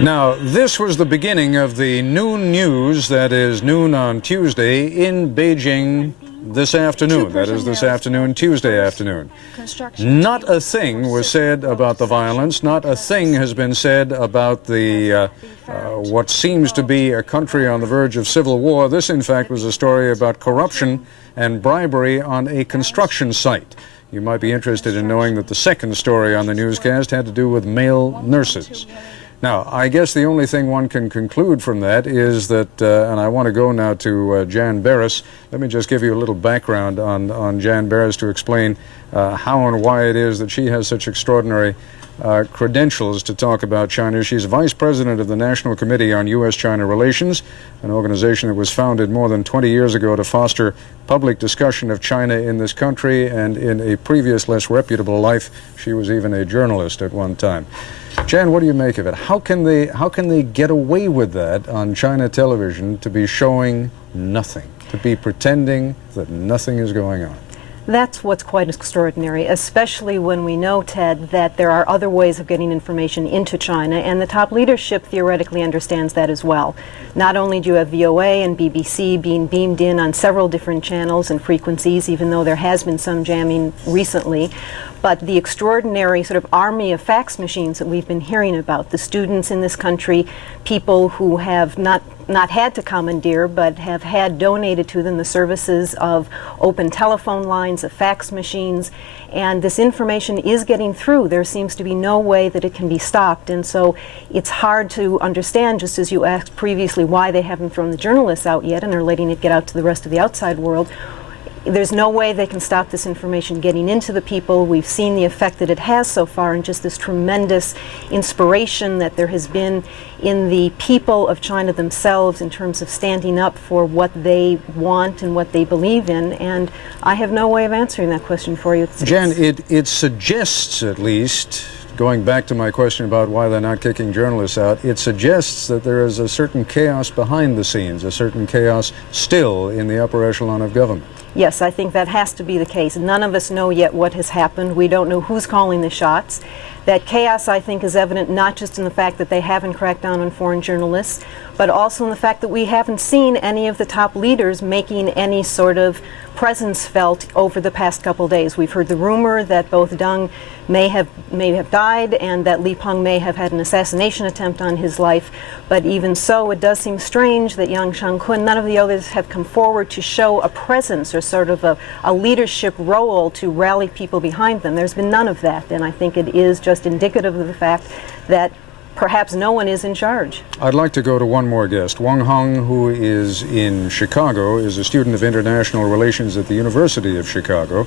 Now, this was the beginning of the noon news, that is noon on Tuesday, in Beijing this afternoon. That is this afternoon, Tuesday afternoon. Not a thing was said about the violence. Not a thing has been said about the what seems to be a country on the verge of civil war. This, in fact, was a story about corruption and bribery on a construction site. You might be interested in knowing that the second story on the newscast had to do with male nurses. Now, I guess the only thing one can conclude from that is that, and I want to go now to Jan Barris. Let me just give you a little background on Jan Barris to explain how and why it is that she has such extraordinary credentials to talk about China. She's vice president of the National Committee on U.S.-China Relations, an organization that was founded more than 20 years ago to foster public discussion of China in this country, and in a previous, less reputable life, she was even a journalist at one time. Jan, what do you make of it? How can they get away with that on China television, to be showing nothing, to be pretending that nothing is going on? That's what's quite extraordinary, especially when we know, Ted, that there are other ways of getting information into China, and the top leadership theoretically understands that as well. Not only do you have VOA and BBC being beamed in on several different channels and frequencies, even though there has been some jamming recently, but the extraordinary sort of army of fax machines that we've been hearing about, the students in this country, people who have not had to commandeer, but have had donated to them the services of open telephone lines, of fax machines, and this information is getting through. There seems to be no way that it can be stopped, and so it's hard to understand, just as you asked previously, why they haven't thrown the journalists out yet and are letting it get out to the rest of the outside world. There's no way they can stop this information getting into the people. We've seen the effect that it has so far, and just this tremendous inspiration that there has been in the people of China themselves in terms of standing up for what they want and what they believe in. And I have no way of answering that question for you. Jan, it suggests, at least, going back to my question about why they're not kicking journalists out, it suggests that there is a certain chaos behind the scenes, a certain chaos still in the upper echelon of government. Yes, I think that has to be the case. None of us know yet what has happened. We don't know who's calling the shots. That chaos, I think, is evident not just in the fact that they haven't cracked down on foreign journalists, but also in the fact that we haven't seen any of the top leaders making any sort of presence felt over the past couple days. We've heard the rumor that both Deng may have died and that Li Peng may have had an assassination attempt on his life, but even so, it does seem strange that Yang Shangkun, none of the others have come forward to show a presence or sort of a leadership role to rally people behind them. There's been none of that, and I think it is just indicative of the fact that perhaps no one is in charge. I'd like to go to one more guest. Wang Hong, who is in Chicago, is a student of international relations at the University of Chicago.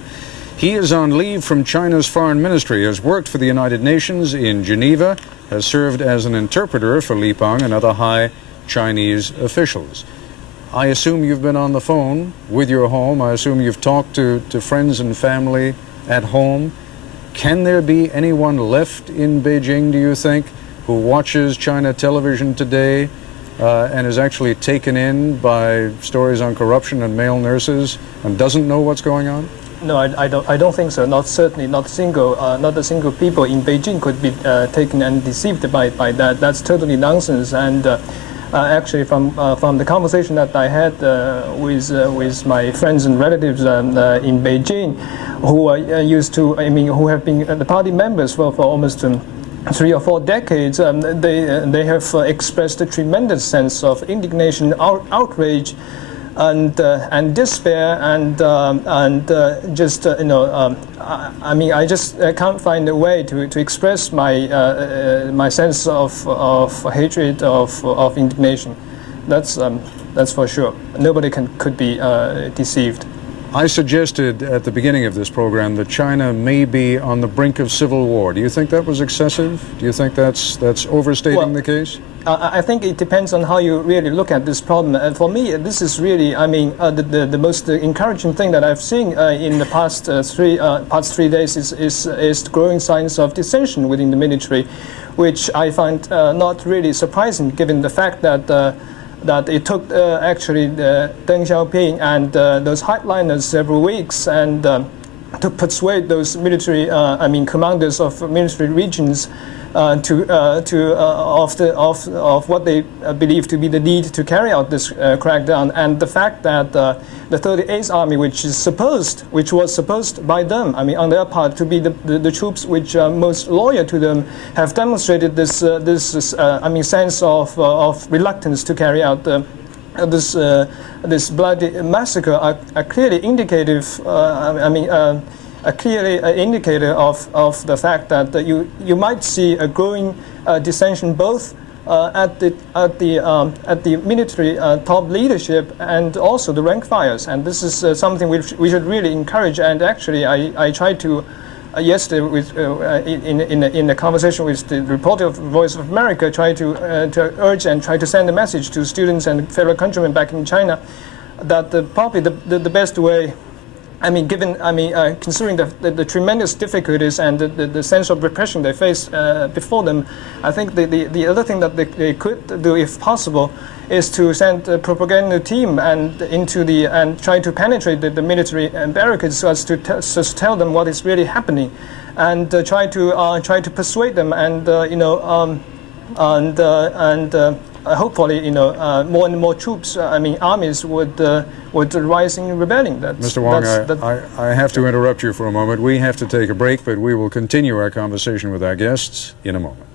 He is on leave from China's foreign ministry, has worked for the United Nations in Geneva, has served as an interpreter for Li Peng and other high Chinese officials. I assume you've been on the phone with your home. I assume you've talked to friends and family at home. Can there be anyone left in Beijing, do you think, who watches China television today and is actually taken in by stories on corruption and male nurses and doesn't know what's going on? No, I don't think so. Certainly not a single people in Beijing could be taken and deceived by that. That's totally nonsense. And actually, from the conversation that I had with my friends and relatives in Beijing, who are who have been the party members for almost 3 or 4 decades, they have expressed a tremendous sense of indignation, outrage, and despair, and just I just can't find a way to express my sense of hatred, of indignation. That's for sure. Nobody could be deceived. I suggested at the beginning of this program that China may be on the brink of civil war. Do you think that was excessive? Do you think that's overstating the case? I think it depends on how you really look at this problem. And for me, this is really, the most encouraging thing that I've seen in the past 3 days is growing signs of dissension within the military, which I find not really surprising, given the fact that it took actually Deng Xiaoping and those hardliners several weeks, and to persuade those military, commanders of military regions of what they believe to be the need to carry out this crackdown, and the fact that the 38th Army, which was supposed by them, on their part, to be the troops which are most loyal to them, have demonstrated this sense of reluctance to carry out this bloody massacre, are clearly indicative. A clearly indicator of the fact that you might see a growing dissension both at the military top leadership and also the rank fires, and this is something which we should really encourage. And actually, I tried to yesterday with in a conversation with the reporter of Voice of America, try to urge and try to send a message to students and fellow countrymen back in China that probably the best way. Considering the tremendous difficulties and the sense of repression they face before them, I think the other thing that they could do, if possible, is to send a propaganda team and try to penetrate the military barricades so as to tell them what is really happening, and try to persuade them, and hopefully, more and more troops, armies would rise in rebelling. Mr. Wong, I have to interrupt you for a moment. We have to take a break, but we will continue our conversation with our guests in a moment.